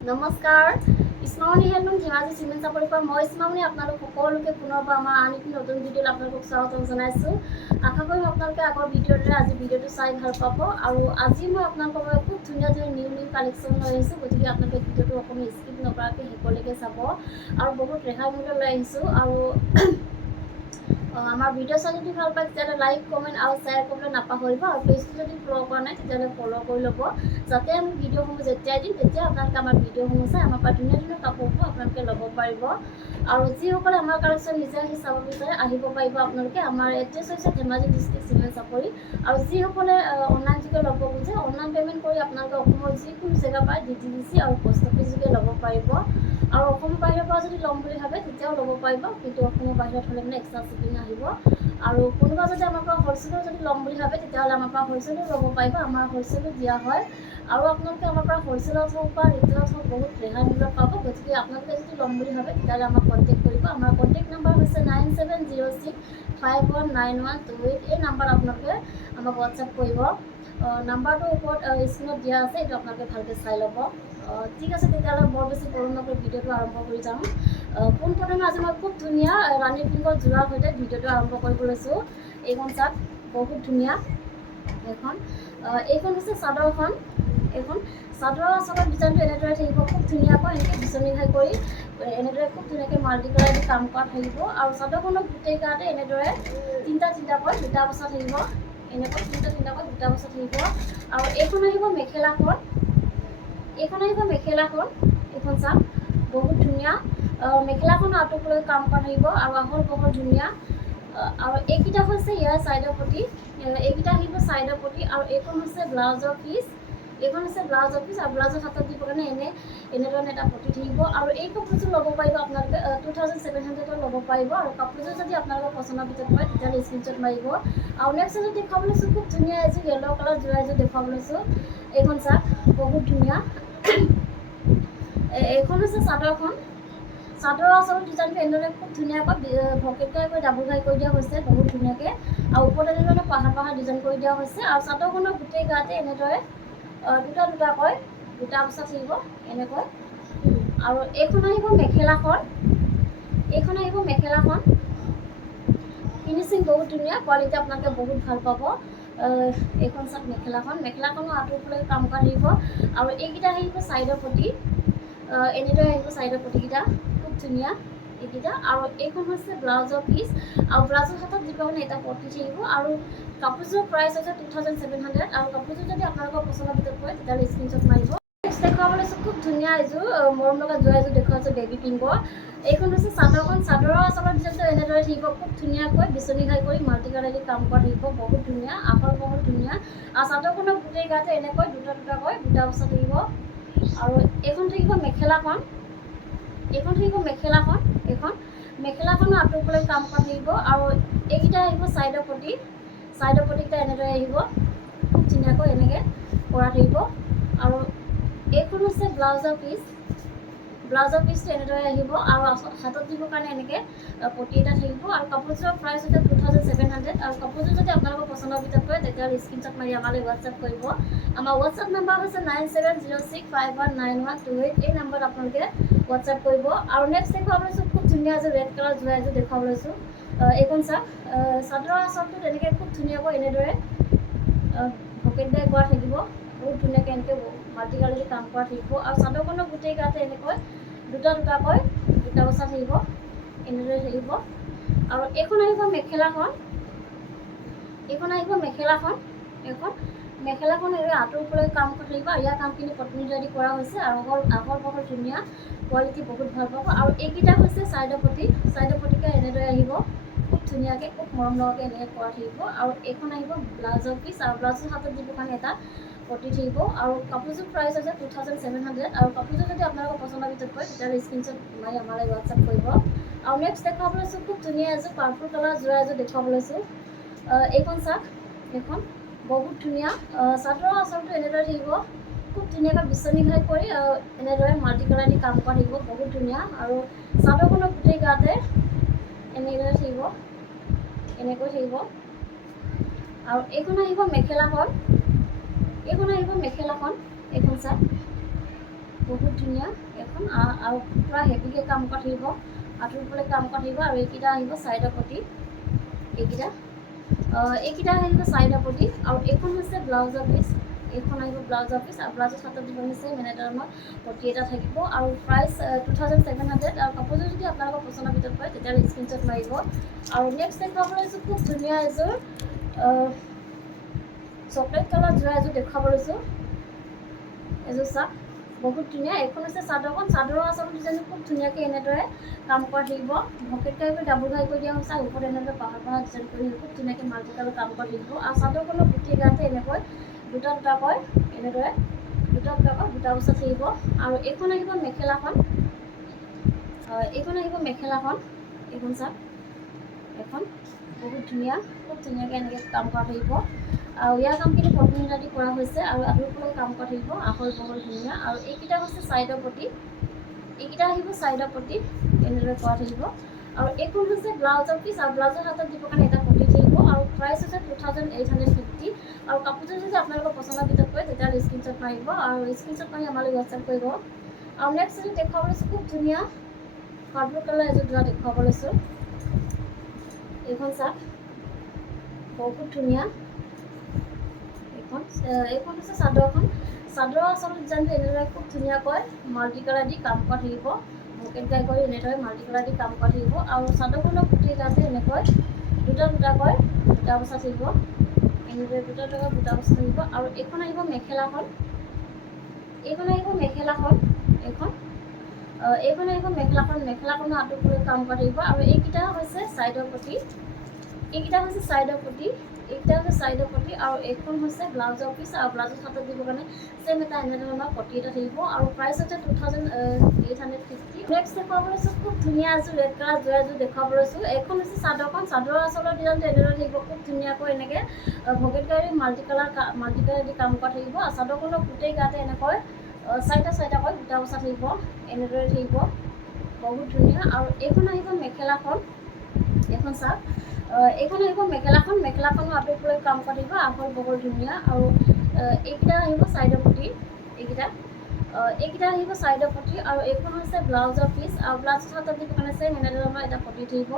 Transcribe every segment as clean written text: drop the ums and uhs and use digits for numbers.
নমস্কাৰ ইছমামণি handloom Dhemaji cement চাপৰিৰ পৰা মই ইছমামণি আপোনালোক সকলোকে পুনৰবাৰ আমাৰ আন এটি নতুন ভিডিঅ'ত আপোনালোকক স্বাগতম জনাইছোঁ। আশা কৰিম আপোনালোকে আগৰ ভিডিঅ'টোৰে আজি ভিডিঅ'টো চাই ভাল পাব আৰু আজি মই আপোনালোকৰ বাবে খুব ধুনীয়া নিউ কালেকশ্যন লৈ আহিছোঁ। গতিকে আপোনালোকে ভিডিঅ'টো অকণো স্কিপ নকৰাকৈ শেষলৈকে চাব আৰু বহুত ৰেহাই মূল্য লৈ আহিছোঁ। আৰু আমাৰ ভিডিঅ' চাই যদি ভাল পায় তেতিয়াহ'লে লাইক কমেণ্ট আৰু শ্বেয়াৰ কৰিবলৈ নাপাহৰিব আৰু পেজটো যদি ফ'ল' কৰা নাই তেতিয়াহ'লে ফ'ল' কৰি ল'ব, যাতে আমি ভিডিঅ'সমূহ যেতিয়াই দিম তেতিয়া আপোনালোকে আমাৰ ভিডিঅ'সমূহ চাই আমাৰ পৰা ধুনীয়া ধুনীয়া কাপোৰবোৰ আপোনালোকে ল'ব পাৰিব। আৰু যিসকলে আমাৰ কালেকশ্যন নিজে আহি চাব বিচাৰে আহিব পাৰিব আপোনালোকে। আমাৰ এড্ৰেছ হৈছে ধেমাজি ডিষ্ট্ৰিক্ট চিমেণ্ট চাপৰি। আৰু যিসকলে অনলাইন যোগে ল'ব খোজে অনলাইন পে'মেণ্ট কৰি আপোনালোকে অসমৰ যিকোনো জেগা পায় DTDC আৰু পষ্ট অফিচ যোগে ল'ব পাৰিব। আৰু অসমৰ বাহিৰৰ পৰা যদি ল'ম বুলি ভাবে তেতিয়াও ল'ব পাৰিব, কিন্তু অসমৰ বাহিৰত হ'লে মানে এক্সট্ৰা শ্বিপিং আহিব। আৰু কোনোবা যদি আমাৰ পৰা হ'লচেলৰ যদি ল'ম বুলি ভাবে তেতিয়াহ'লে আমাৰ পৰা হ'লচেলো ল'ব পাৰিব, আমাৰ হ'লচেলো দিয়া হয়। আৰু আপোনালোকে আমাৰ পৰা হ'লচেলত হওক বা ৰিটেইলত হওক বহুত ৰেহাই মূল্যত পাব। গতিকে আপোনালোকে যদি ল'ম বুলি ভাবে তেতিয়াহ'লে আমাক কণ্টেক্ট কৰিব। আমাৰ কণ্টেক্ট নাম্বাৰ হৈছে 9706519128। এই নাম্বাৰত আপোনালোকে আমাক হোৱাটছআপ কৰিব। নাম্বাৰটোৰ ওপৰত স্ক্ৰীণত দিয়া আছে, এইটো আপোনালোকে ভালকৈ চাই ল'ব। ঠিক আছে, তেতিয়াহ'লে বৰ বেছি পলম নকৰি ভিডিঅ'টো আৰম্ভ কৰি যাওঁ। পোনপ্ৰথমে আজি মই খুব ধুনীয়া ৰাণী পিংকৰ যোৰাৰ সৈতে ভিডিঅ'টো আৰম্ভ কৰিব লৈছোঁ। এইখন চাওক, বহুত ধুনীয়া এইখন। এইখন হৈছে চাদৰখন। এইখন চাদৰৰ আচলতে ডিজাইনটো এনেদৰে থাকিব, খুব ধুনীয়াকৈ এনেকৈ বিচনী ঘাই কৰি এনেদৰে খুব ধুনীয়াকৈ মাল্টি কালাৰ দি কাম কৰা থাকিব। আৰু চাদৰখনৰ গোটেই গাতে এনেদৰে তিনিটাকৈ দুটা বচা থাকিব, এনেকৈ তিনিটাকৈ দুটা বচা থাকিব। আৰু এইখন আহিব মেখেলাখন। এইখন আহিব মেখেলাখন। এইখন চাওক, বহুত ধুনীয়া। মেখেলাখনৰ আঁতৰলৈ কাম কৰা থাকিব আৰু আহল বহল ধুনীয়া। আৰু এইকেইটা হৈছে ইয়াৰ ছাইডৰ পটি, এইকেইটা আহিব ছাইডৰ পটি। আৰু এইখন হৈছে ব্লাউজৰ পিচ। এইখন হৈছে ব্লাউজৰ পিচ আৰু ব্লাউজৰ হাতত দিবৰ কাৰণে এনেধৰণে এটা পটি থাকিব। আৰু এই কাপোৰযোৰ ল'ব পাৰিব আপোনালোকে 2700 ল'ব পাৰিব। আৰু কাপোৰযোৰ যদি আপোনালোকৰ পচন্দৰ ভিতৰত পৰে তেতিয়াহ'লে স্ক্ৰীনশ্বট মাৰিব। আৰু নেক্সট এযোৰ দেখুৱাব লৈছোঁ, খুব ধুনীয়া এযোৰ য়েল্ল' কালাৰ যোৰা এযোৰ দেখুৱাব লৈছোঁ। এইখন চাওক, বহুত ধুনীয়া। এইখন হৈছে চাদৰখন। চাদৰৰ আচলতে ডিজাইনটো এনেদৰে খুব ধুনীয়াকৈ ভকেটকৈ ডাবুল ঘাই কৰি দিয়া হৈছে, বহুত ধুনীয়াকৈ। আৰু ওপৰত এনেধৰণে পাহাৰ ডিজাইন কৰি দিয়া হৈছে। আৰু চাদৰখনৰ গোটেই গাতে এনেদৰে দুটাকৈ দুটা বচা থাকিব এনেকৈ। আৰু এইখন আহিব মেখেলাখন। এইখন আহিব মেখেলাখন। ফিনিচিং বহুত ধুনীয়া, কোৱালিটি আপোনালোকে বহুত ভাল পাব। এইখন চাওক মেখেলাখন। মেখেলাখনৰ আঁতৰফালে কাম কৰা থাকিব। আৰু এইকেইটা আহিব ছাইডৰ পটি, এনেদৰে আহিব ছাইডৰ পটিকেইটা, খুব ধুনীয়া এইকেইটা। আৰু এইখন হৈছে ব্লাউজৰ পিচ। আৰু ব্লাউজৰ হাতত দিব কাৰণে এটা পটি থাকিব। আৰু কাপোৰযোৰৰ প্ৰাইচ হৈছে 2700। আৰু কাপোৰযোৰ যদি আপোনালোকৰ পচন্দৰ ভিতৰত পৰে তেতিয়াহ'লে স্ক্ৰীনশ্বট মাৰিব। নেক্সট দেখুৱাব লৈছোঁ, খুব ধুনীয়া এযোৰ মৰম লগা যোৰা এযোৰ দেখুৱাইছোঁ, বেবী পিংকৰ। এইখন হৈছে চাদৰখন। চাদৰৰ আচলতে ডিজাইনটো এনেদৰে থাকিব, খুব ধুনীয়াকৈ বিচনী ঘাই কৰি মাল্টি কালাৰ দি কাম কৰা থাকিব, বহুত ধুনীয়া, আহল বহল ধুনীয়া। আৰু চাদৰখনৰ গোটেই গাতে এনেকৈ দুটাকৈ দুটা বচা থাকিব। আৰু এইখন থাকিব মেখেলাখন। এইখন থাকিব মেখেলাখন। এইখন মেখেলাখনৰ আঁতৰফালে কাম কৰা থাকিব। আৰু এইকেইটা আহিব ছাইডৰ পটি। ছাইডৰ পটিকেইটা এনেদৰে আহিব, খুব ধুনীয়াকৈ এনেকৈ কৰা থাকিব। আৰু এইখন হৈছে ব্লাউজৰ পিচ। ব্লাউজৰ পিচটো এনেদৰে আহিব। আৰু হাতত দিবৰ কাৰণে এনেকৈ পটি এটা থাকিব। আৰু কাপোৰযোৰৰ প্ৰাইচ হৈছে 2700। আৰু কাপোৰযোৰ যদি আপোনালোকৰ পচন্দৰ ভিতৰত পৰে তেতিয়াহ'লে স্ক্ৰীনশ্বট মাৰি আমালৈ হোৱাটছআপ কৰিব। আমাৰ হোৱাটছআপ নাম্বাৰ হৈছে 9706519128। এই নাম্বাৰত আপোনালোকে হোৱাটছআপ কৰিব। আৰু নেক্সট দেখুৱাব লৈছোঁ, খুব ধুনীয়া এযোৰ ৰেড কালাৰ যোৰা এযোৰ দেখুৱাব লৈছোঁ। এইখন চাওক, চাদৰৰ আঁচলটো এনেকৈ খুব ধুনীয়াকৈ এনেদৰে ভকেট ডাই কৰা থাকিব, বহুত ধুনীয়াকৈ এনেকৈ মাল্টি কালাৰ দি কাম কৰা থাকিব। আৰু চাদৰখনৰ গোটেই গাতে এনেকৈ দুটাকৈ দুটা বচা থাকিব, এনেদৰে থাকিব। আৰু এইখন আহিব মেখেলাখন। এইখন আহিব মেখেলাখন। এইখন মেখেলাখন আঁতৰফালে কাম কৰি থাকিব। ইয়াৰ কামখিনি পত্নী দি কৰা হৈছে। আৰু আহল বহল ধুনীয়া, কোৱালিটি বহুত ভাল পাব। আৰু এইকেইটা হৈছে ছাইডৰ পটি। ছাইডৰ পটিকে এনেদৰে আহিব, খুব ধুনীয়াকৈ খুব মৰম লগাকৈ এনেকৈ কৰা থাকিব। আৰু এইখন আহিব ব্লাউজৰ পিচ। আৰু ব্লাউজৰ হাতত দিবৰ কাৰণে এটা পটি থাকিব। আৰু কাপোৰযোৰ প্ৰাইচ হৈছে 2700। আৰু কাপোৰযোৰ যদি আপোনালোকৰ পচন্দৰ ভিতৰত পৰে তেতিয়াহ'লে স্ক্ৰীনশ্বট মাৰি আমালৈ হোৱাটছআপ কৰিব। আৰু নেক্সট দেখুৱাব লৈছোঁ, খুব ধুনীয়া এযোৰ পাৰ্পল কালাৰ যোৰা এযোৰ দেখুৱাব লৈছোঁ। এইখন চাওক, এইখন বহুত ধুনীয়া। চাদৰৰ আঁচলটো এনেদৰে থাকিব, খুব ধুনীয়াকৈ বিচনী ঘাই কৰি এনেদৰে মাল্টি কালাৰ দি কাম কৰা থাকিব, বহুত ধুনীয়া। আৰু চাদৰখনৰ গোটেই গাতে এনেদৰে থাকিব, এনেকৈ থাকিব। আৰু এইখন আহিব মেখেলাখন। এইখন আহিব মেখেলাখন। এইখন চাওক, বহুত ধুনীয়া এখন আৰু পূৰা হেভিকৈ কাম কৰা থাকিব, আঁঠুৰ ওপৰলৈ কাম কৰা থাকিব। আৰু এইকেইটা আহিব চাইডৰ পটি, এইকেইটা আহিব চাইডৰ পটি। আৰু এইখন হৈছে ব্লাউজৰ পিচ, এইখন আহিব ব্লাউজৰ পিচ। আৰু ব্লাউজৰ হাতত দিব নিশ্চয় এনেধৰণৰ পটি এটা থাকিব। আৰু প্ৰাইচ 2700। আৰু কাপোৰযোৰ যদি আপোনালোকৰ পচন্দৰ ভিতৰত পৰে তেতিয়াহ'লে স্ক্ৰীনশ্বট মাৰিব। আৰু নেক্সট দেখুৱাবলৈ লৈছোঁ খুব ধুনীয়া এযোৰ চকলেট কালাৰ যোৰা এযোৰ দেখুৱাব লৈছোঁ। এযোৰ চাওক, বহুত ধুনীয়া। এইখন হৈছে চাদৰখন, চাদৰৰ আচলতে ডিজাইনটো খুব ধুনীয়াকৈ এনেদৰে কাম কৰা থাকিব। ভকেটকাই কৰি ডাবুল ঘাই কৰি দিয়া হৈছে। ওপৰত এনেদৰে পাহাৰ ডিজাইন কৰি খুব ধুনীয়াকৈ মাল্টি কালাৰ কাম কৰা থাকিব। আৰু চাদৰখনৰ গোটেই গাতে এনেকৈ দুটা দুটাকৈ এনেদৰে দুটা বচা থাকিব। আৰু এইখন আহিব মেখেলাখন, এইখন আহিব মেখেলাখন। এইখন চাওক, এখন বহুত ধুনীয়া, খুব ধুনীয়াকৈ এনেকৈ কাম কৰা থাকিব। আৰু ইয়াৰ কামখিনি পদ্মিনী দি কৰা হৈছে। আৰু আঁঠুৰপৰাই কাম কৰা থাকিব, আহল বহল ধুনীয়া। আৰু এইকেইটা হৈছে চাইডৰ পটি, এইকেইটা আহিব চাইডৰ পটি এনেদৰে কৰা থাকিব। আৰু এইখন হৈছে ব্লাউজৰ পিচ। আৰু ব্লাউজৰ হাতত দিবৰ কাৰণে এটা পটি থাকিব। আৰু প্ৰাইচ হৈছে 2850। আৰু কাপোৰযোৰ যদি আপোনালোকৰ পচন্দৰ ভিতৰত পৰে তেতিয়াহ'লে স্ক্ৰীনশ্বট মাৰিব। আৰু স্ক্ৰীনশ্বট মাৰি আমালৈ হোৱাটছআপ কৰিব। আৰু নেক্সট এযোৰ দেখুৱাব লৈছোঁ খুব ধুনীয়া পাৰ্পল কালাৰ এযোৰ যোৰা দেখুৱাব লৈছোঁ। এইখন চাওক, বহুত ধুনীয়া। এইখন হৈছে চাদৰখন, চাদৰৰ আচলতে ডিজাইনটো এনেদৰে খুব ধুনীয়াকৈ মাল্টি কালাৰ দি কাম কৰা থাকিব। ভকেট গাই কৰি এনেদৰে মাল্টি কালাৰ দি কাম কৰা থাকিব। আৰু চাদৰখনৰ গোটেই গাতে এনেকৈ দুটা দুটাকৈ বুটা বচা থাকিব, এনেদৰে দুটা দুটাকৈ বুটা বচা থাকিব। আৰু এইখন আহিব মেখেলাখন, এইখন আহিব মেখেলাখন, এইখন আহিব মেখেলাখন। মেখেলাখনৰ আঁঠুৰপৰাই কাম কৰা থাকিব। আৰু এইকেইটা হৈছে চাইডৰ পটি, এইকেইটা হৈছে চাইডৰ পটি, এইকেইটা হৈছে চাইডৰ পটি। আৰু এইখন হৈছে ব্লাউজৰ পিচ। আৰু ব্লাউজৰ হাতত দিবৰ কাৰণে চেম এটা এনেধৰণৰ পটি এটা থাকিব। আৰু প্ৰাইচ হৈছে 2850। নেক্সট দেখুৱাব লৈছোঁ খুব ধুনীয়া এযোৰ ৰেড কালাৰ যোৰা এযোৰ দেখুৱাব লৈছোঁ। এইখন হৈছে চাদৰখন, চাদৰৰ আচলৰ ডিজাইনটো এনেদৰে থাকিব, খুব ধুনীয়াকৈ এনেকৈ ভকেট গাড়ী মাল্টি কালাৰ দি কাম কৰা থাকিব। আৰু চাদৰখনৰ গোটেই গাতে এনেকৈ চাৰিটাকৈ বুটা বচা থাকিব, এনেদৰে থাকিব, বহুত ধুনীয়া। আৰু এইখন আহিব মেখেলাখন, এইখন চাওক, এইখন আহিব মেখেলাখন। মেখেলাখনৰ আঁঠুৰপৰাই কাম কৰা থাকিব, আহল বহল ধুনীয়া। আৰু এইকেইটা আহিব চাইডৰ পটি, এইকেইটা আহিব চাইডৰ পটি। আৰু এইখন হৈছে ব্লাউজৰ পিচ। আৰু ব্লাউজৰ হাতত দিবৰ কাৰণে চেম এনেধৰণৰ এটা পটি থাকিব।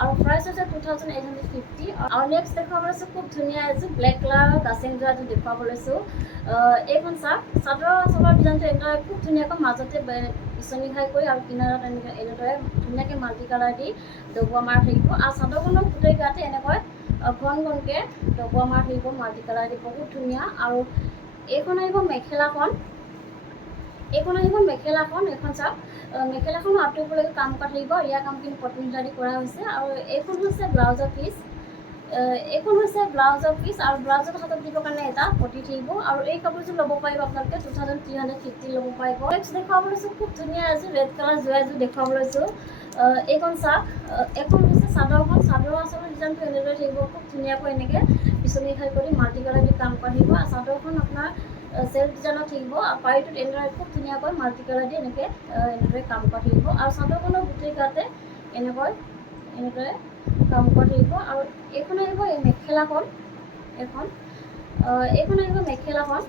আৰু প্ৰাইচ হৈছে 2850। আৰু নেক্সট দেখুৱাব লৈছোঁ খুব ধুনীয়া এযোৰ ব্লেক কালাৰৰ গাছেং যোৰা এযোৰ দেখুৱাব লৈছোঁ। এইখন চাওক, চাদৰৰ আচলৰ ডিজাইনটো এনেদৰে খুব ধুনীয়াকৈ মাজতে বিচনী ঘাই কৰি আৰু কিনাৰত এনেদৰে ধুনীয়াকৈ মাল্টি কালাৰ দি ডবোৱা মাৰা থাকিব। আৰু চাদৰখনৰ গোটেই গাতে এনেকৈ ঘন ঘনকৈ ডবোৱা মাৰা থাকিব মাল্টি কালাৰ দি, বহুত ধুনীয়া। আৰু এইখন আহিব মেখেলাখন, এইখন আহিব মেখেলাখন। এইখন চাওক, মেখেলাখনৰ আঁঠুৰপৰাই কাম কৰা থাকিব। ইয়াৰ কামখিনি পদ্মিনী দি কৰা হৈছে। আৰু এইখন হৈছে ব্লাউজৰ পিচ, এইখন হৈছে ব্লাউজৰ পিচ। আৰু ব্লাউজৰ হাতত দিবৰ কাৰণে এটা পটি থাকিব। আৰু এই কাপোৰযোৰ ল'ব পাৰিব আপোনালোকে 2350 ল'ব পাৰিব। নেক্সট দেখুৱাব লৈছোঁ খুব ধুনীয়া এযোৰ ৰেড কালাৰ যোৰা এযোৰ দেখুৱাব লৈছোঁ। এইখন চাওক, এইখন হৈছে চাদৰখন, চাদৰৰ আচলৰ ডিজাইনটো এনেদৰে থাকিব, খুব ধুনীয়াকৈ এনেকৈ বিচনী ঘাই কৰি মাল্টি কালাৰ দি কাম কৰা থাকিব। আৰু চাদৰখন আপোনাৰ চেল্ফ ডিজাইনত থাকিব। আৰু পাৰিটোত এনেদৰে খুব ধুনীয়াকৈ মাল্টি কালাৰ দি এনেদৰে কাম কৰা থাকিব। আৰু চাদৰখনৰ গোটেই গাতে এনেদৰে কাম কৰা থাকিব। আৰু এইখন আহিব মেখেলাখন, এইখন আহিব মেখেলাখন।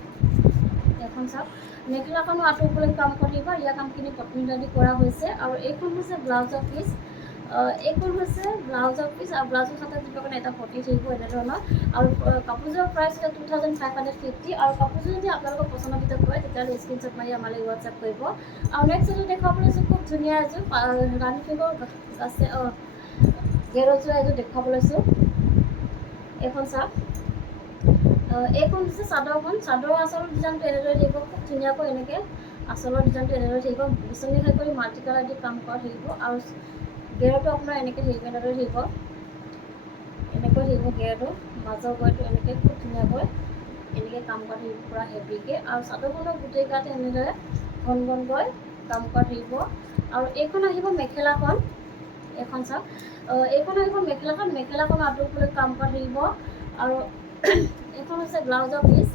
এখন চাওক, মেখেলাখনৰ আঁঠুৰপৰাই কাম কৰা থাকিব। ইয়াৰ কামখিনি পদ্মিনী দি কৰা হৈছে। আৰু এইখন হৈছে ব্লাউজৰ পিচ, এইখন হৈছে ব্লাউজৰ পিচ। আৰু ব্লাউজৰ হাতত দিবৰ কাৰণে এটা পটি থাকিব এনেধৰণৰ। আৰু কাপোৰযোৰৰ প্ৰাইচ হৈছে 2550। আৰু কাপোৰযোৰ যদি আপোনালোকৰ পচন্দৰ ভিতৰত পৰে তেতিয়াহ'লে স্ক্ৰীনশ্বট মাৰি আমালৈ হোৱাটছআপ কৰিব। আৰু নেক্সট এযোৰ দেখুৱাব লৈছোঁ খুব ধুনীয়া এযোৰ ৰাণী ফিগৰ আছে গেৰৰ যোৰা এযোৰ দেখুৱাব লৈছোঁ। এইখন চাওক, এইখন হৈছে চাদৰখন, চাদৰৰ আচলৰ ডিজাইনটো এনেদৰে থাকিব, খুব ধুনীয়াকৈ এনেকৈ আচলৰ ডিজাইনটো এনেদৰে থাকিব, বিচনী ঘাই কৰি মাল্টি কালাৰ দি কাম কৰা থাকিব। আৰু গেৰটো আপোনাৰ এনেকৈ থাকিব, এনেদৰে থাকিব, এনেকৈ থাকিব গেৰটো, মাজৰ গেৰটো এনেকৈ খুব ধুনীয়াকৈ এনেকৈ কাম কৰা থাকিব পূৰা হেভিকৈ। আৰু চাদৰখনৰ গোটেই গাতে এনেদৰে ঘন ঘনকৈ কাম কৰা থাকিব। আৰু এইখন আহিব মেখেলাখন, এইখন চাওক, এইখন আহিব মেখেলাখন। মেখেলাখনৰ আঁঠুৰপৰাই কাম কৰা থাকিব। আৰু এইখন হৈছে ব্লাউজৰ পিচ,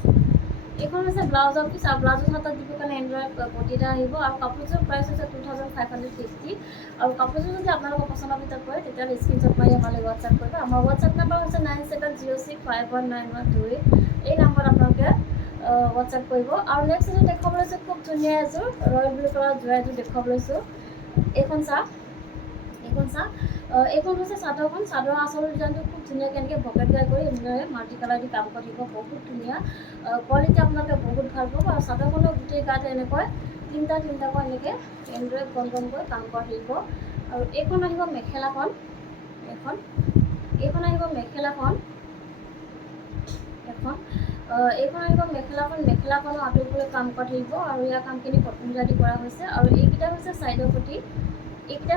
এইখন হৈছে ব্লাউজৰ পিচ। আৰু ব্লাউজৰ হাতত দিবৰ কাৰণে এনেদৰে পটি এটা আহিব। আৰু কাপোৰযোৰ প্ৰাইচ হৈছে 2550। আৰু কাপোৰযোৰ যদি আপোনালোকৰ পচন্দৰ ভিতৰত পৰে তেতিয়াহ'লে স্ক্ৰীনশ্বট মাৰি আমালৈ হোৱাটছআপ কৰিব। আমাৰ হোৱাটছআপ নাম্বাৰ হৈছে 9706519128। এই নাম্বাৰত আপোনালোকে হোৱাটছআপ কৰিব। আৰু নেক্সট এযোৰ দেখুৱাব লৈছোঁ খুব ধুনীয়া এযোৰ ৰয়েল ব্লু কালাৰ যোৰা এযোৰ দেখুৱাব লৈছোঁ। এইখন এইখন হৈছে চাদৰখন। চাদৰ আঁচলৰ ডিজাইনটো খুব ধুনীয়াকৈ এনেকৈ পকেট গাই কৰি এনেদৰে মাল্টি কালাৰ দি কাম কৰিব, বহুত ধুনীয়া কোৱালিটি আপোনালোকে বহুত ভাল পাব। আৰু চাদৰখনৰ গোটেই গাতে এনেকৈ তিনিটাকৈ এনেকৈ এনেদৰে গণকৈ কাম কৰা থাকিব। আৰু এইখন আহিব মেখেলাখন, এইখন আহিব মেখেলাখন, এইখন আহিব মেখেলাখনৰ আঁতৰিবলৈ কাম কৰা থাকিব। আৰু ইয়াৰ কামখিনি কটন দি কৰা হৈছে। আৰু এইকেইটা হৈছে চাইডৰ পটি, এইকেইটা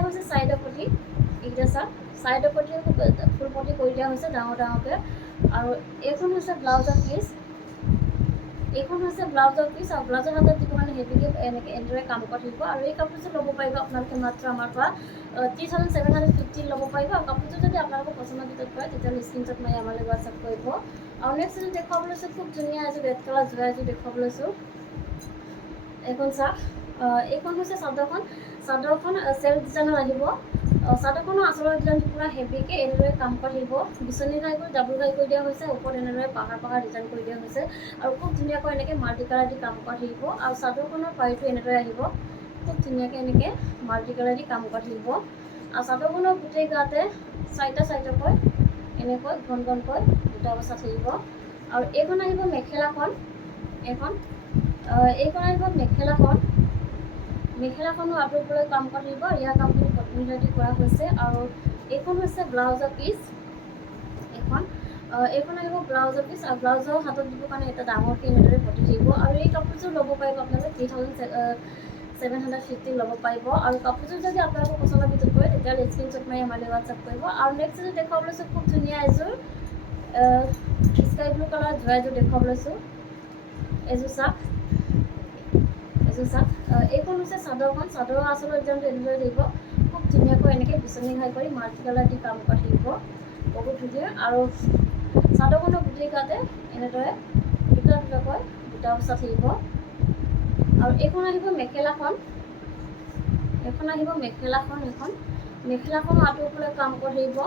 চাইডৰ পটি ফুল পটি কৰি দিয়া হৈছে ডাঙৰকৈ। আৰু এইখন হৈছে ব্লাউজৰ পিচ, আৰু ব্লাউজৰ হাতত দিব কাৰণে হেভিকৈ এনেদৰে কাম কৰা থাকিব। আৰু এই কাপোৰযোৰ ল'ব পাৰিব আপোনালোকে মাত্ৰ আমাৰ পৰা 3750 ল'ব পাৰিব। আৰু কাপোৰযোৰ যদি আপোনালোকৰ পচন্দৰ ভিতৰত পৰে তেতিয়াহ'লে স্ক্ৰীনশ্বট মাৰি আমালৈ হোৱাটছআপ কৰিব। আৰু নেক্সট এযোৰ দেখুৱাব লৈছোঁ খুব ধুনীয়া এযোৰ ৰেড কালাৰ যোৰা এযোৰ দেখুৱাব লৈছোঁ। এইখন এইখন হৈছে চাদৰখন চেল্ফ ডিজাইনত আহিব। চাদৰখনৰ আঁচলৰ ডিজাইনটো পূৰা হেভিকৈ এনেদৰে কাম কৰা থাকিব। বিচনী ঘাই কৰি ডাবুল ঘাই কৰি দিয়া হৈছে, ওপৰত এনেদৰে পাহাৰ ডিজাইন কৰি দিয়া হৈছে। আৰু খুব ধুনীয়াকৈ এনেকৈ মাল্টি কালাৰ দি কাম কৰা থাকিব। আৰু চাদৰখনৰ পাৰিটো এনেদৰে আহিব, খুব ধুনীয়াকৈ এনেকৈ মাল্টি কালাৰ দি কাম কৰা থাকিব। আৰু চাদৰখনৰ গোটেই গাতে চাৰিটাকৈ এনেকৈ ঘনকৈ দুটা বচা থাকিব। আৰু এইখন আহিব মেখেলাখন, এইখন আহিব মেখেলাখনো আঁতৰিবলৈ কাম কৰা থাকিব। ইয়াৰ কামখিনি কটন দি কৰা হৈছে। আৰু এইখন হৈছে ব্লাউজৰ পিচ, এইখন আহিব ব্লাউজৰ পিচ। আৰু ব্লাউজৰ হাতত দিবৰ কাৰণে এটা ডাঙৰকৈ এনেদৰে পটি থাকিব। আৰু এই কাপোৰযোৰ ল'ব পাৰিব আপোনালোকে 3750 ল'ব পাৰিব। আৰু কাপোৰযোৰ যদি আপোনালোকৰ পচন্দৰ ভিতৰত পৰে তেতিয়াহ'লে স্ক্ৰীনশ্বট মাৰি আমালৈ হোৱাটছআপ কৰিব। আৰু নেক্সট এযোৰ দেখুৱাব লৈছোঁ খুব ধুনীয়া এযোৰ স্কাই ব্লু কালাৰ যোৰা এযোৰ দেখুৱাব লৈছোঁ। এযোৰ এইখন হৈছে চাদৰখন। চাদৰৰ আঁচলৰ ডিজাইনটো এনেদৰে থাকিব, খুব ধুনীয়াকৈ এনেকৈ বিচনী ঘাই কৰি মাল্টি কালাৰ দি কাম কৰা থাকিব, বহুত ধুনীয়া। আৰু চাদৰখনৰ গোটেই গাতে এনেদৰে দুটা বচা থাকিব। আৰু এইখন আহিব মেখেলাখন, মেখেলাখনো আঁতৰিবলৈ কাম কৰি থাকিব,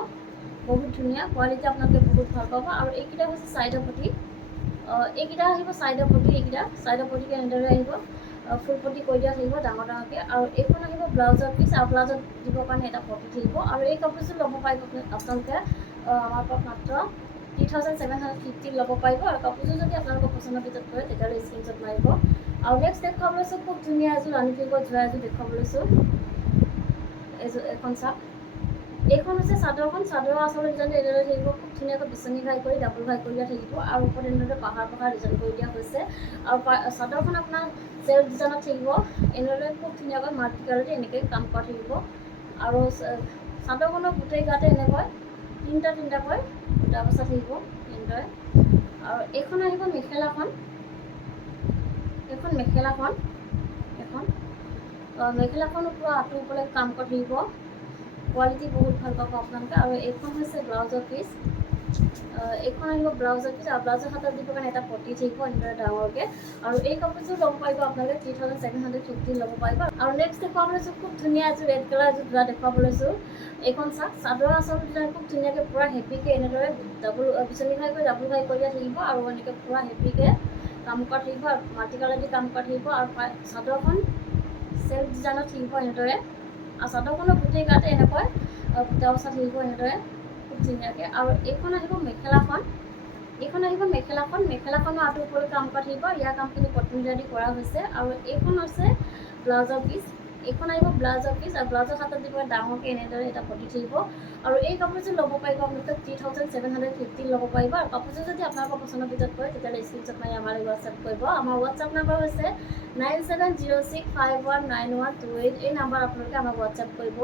বহুত ধুনীয়া কোৱালিটি আপোনালোকে বহুত ভাল পাব। আৰু এইকেইটা হৈছে চাইডৰ পটি, এইকেইটা আহিব চাইডৰ পটিকৈ এনেদৰে আহিব, ফুল পটি কৰি দিয়া থাকিব ডাঙৰকৈ। আৰু এইখন আহিব ব্লাউজৰ পিচ। আৰু ব্লাউজত দিবৰ কাৰণে এটা পটি থাকিব। আৰু এই কাপোৰযোৰ ল'ব পাৰিব আপোনালোকে আমাৰ পৰা মাত্ৰ 3750 ল'ব পাৰিব। আৰু কাপোৰযোৰ যদি আপোনালোকৰ পচন্দৰ ভিতৰত পৰে তেতিয়াহ'লে স্ক্ৰীনশ্বট মাৰিব। আৰু নেক্সট দেখুৱাব লৈছোঁ খুব ধুনীয়া এযোৰ ৰাণী পিংকৰ যোৰা এযোৰ দেখুৱাব লৈছোঁ। এইখন হৈছে চাদৰখন। চাদৰৰ আঁচলৰ ডিজাইনটো এনেদৰে থাকিব, খুব ধুনীয়াকৈ বিচনী ঘাই কৰি ডাবুল ঘাই কৰি দিয়া থাকিব। আৰু ওপৰত এনেদৰে পাহাৰ ডিজাইন কৰি দিয়া হৈছে। আৰু চাদৰখন আপোনাৰ চেল্ফ ডিজাইনত থাকিব, এনেদৰে খুব ধুনীয়াকৈ মাল্টি কালাৰ দি এনেকৈ কাম কৰা থাকিব। আৰু চাদৰখনৰ গোটেই গাতে এনেকৈ তিনিটাকৈ দুটা বচা থাকিব এনেদৰে। আৰু এইখন আহিব মেখেলাখন, মেখেলাখনো পূৰা আঁতৰিবলৈ কাম কৰা থাকিব, কোৱালিটি বহুত ভাল পাব আপোনালোকে। আৰু এইখন হৈছে ব্লাউজৰ পিচ, এইখন আহিব ব্লাউজৰ পিচ। আৰু ব্লাউজৰ হাতত দিবৰ কাৰণে এটা পটি থাকিব এনেদৰে ডাঙৰকৈ। আৰু এই কাপোৰযোৰ ল'ব পাৰিব আপোনালোকে 3750 ল'ব পাৰিব। আৰু নেক্সট দেখুৱাব লৈছোঁ খুব ধুনীয়া এযোৰ ৰেড কালাৰ এযোৰ যোৰা দেখুৱাব লৈছোঁ। এইখন চাদৰ আঁচল ডিজাইন খুব ধুনীয়াকৈ পূৰা হেভিকৈ এনেদৰে বিচনী ঘাই কৰি ডাবুল ঘাই কৰি দিয়া থাকিব। আৰু এনেকৈ পূৰা হেভিকৈ কাম কৰা থাকিব, আৰু মাল্টি কালাৰ দি কাম কৰা থাকিব। আৰু চাদৰখন চেল্ফ ডিজাইনত থাকিব এনেদৰে। আৰু চাদৰখনৰ গোটেই গাতে এনেকৈ বুটা বচা থাকিব এনেদৰে খুব ধুনীয়াকৈ। আৰু এইখন আহিব মেখেলাখনো আঁতৰিবলৈ কাম কৰা থাকিব। ইয়াৰ কামখিনি কটন দি কৰা হৈছে। আৰু এইখন হৈছে ব্লাউজৰ পিচ, এইখন আহিব ব্লাউজৰ পিচ। আৰু ব্লাউজৰ হাতত দিব ডাঙৰকৈ এনেদৰে এটা পটি থাকিব। আৰু এই কাপোৰযোৰ ল'ব পাৰিব আপোনালোকে 3750 ল'ব পাৰিব। আৰু কাপোৰযোৰ যদি আপোনালোকৰ পচন্দৰ ভিতৰত পৰে তেতিয়াহ'লে স্ক্ৰীনশ্বট মাৰি আমালৈ হোৱাটছআপ কৰিব। আমাৰ হোৱাটছআপ নাম্বাৰ হৈছে 9706519128। এই নাম্বাৰ আপোনালোকে আমাক হোৱাটছআপ কৰিব।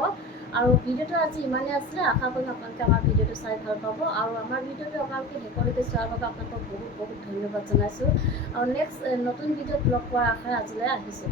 আৰু ভিডিঅ'টো আজি ইমানেই আছিলে, আশা কৰিম আপোনালোকে আমাৰ ভিডিঅ'টো চাই ভাল পাব। আৰু আমাৰ ভিডিঅ'টো আপোনালোকে শেষলৈকে চোৱাৰ বাবে আপোনালোকক বহুত ধন্যবাদ জনাইছোঁ। আৰু নেক্সট নতুন ভিডিঅ'ত লগ পোৱাৰ আশাৰে আজিলৈ আহিছোঁ।